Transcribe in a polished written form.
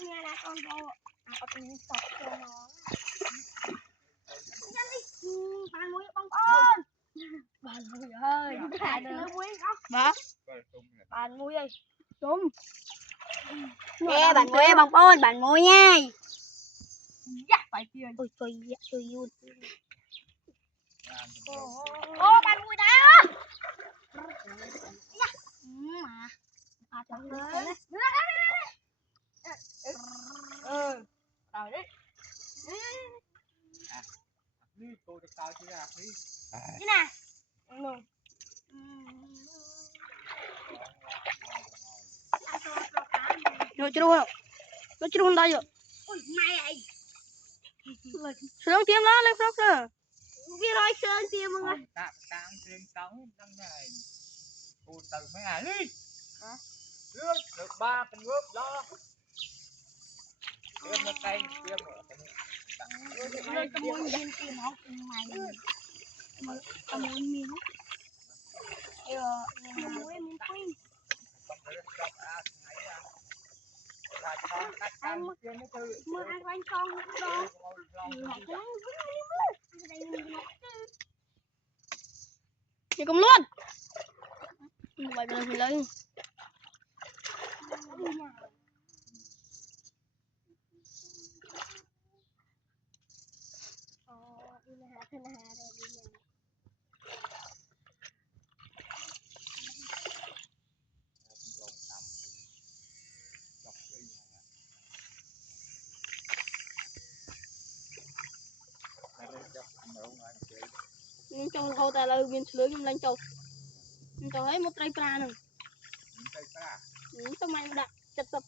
nghe là con vô có tiếng sọc cho nó bạn muối con bạn muối ơi bạn muối không Hả? bạn muối ơi đúng Ê bạn muối bằng bôn bạn muối nha. dạ phải tiền Ôi trời ơi. ô bạn muối đó mà rồi đấy đi cô được tao chứ là đi thế nào Nó chưa luôn đây rồi. ôi mày ấy Sướng tiếng lá lên phóc nè. vì rồi sơn tiền mọi người tạm tạm riêng sống năm ngày cô từ mấy ngày đi lương được 3 phần ngớp lo tiêm một tay tiêm một lên tao muốn viên tiền học mày tao muốn miếng tao muốn miếng queen anh mưa ăn quanh con đó Thì cũng luôn. Vậy mà mình lấy. Trong hậu ta là viên sướng nhưng lên châu. Mình cho thấy một trai pra nữa. Tao mày đặt chặt tập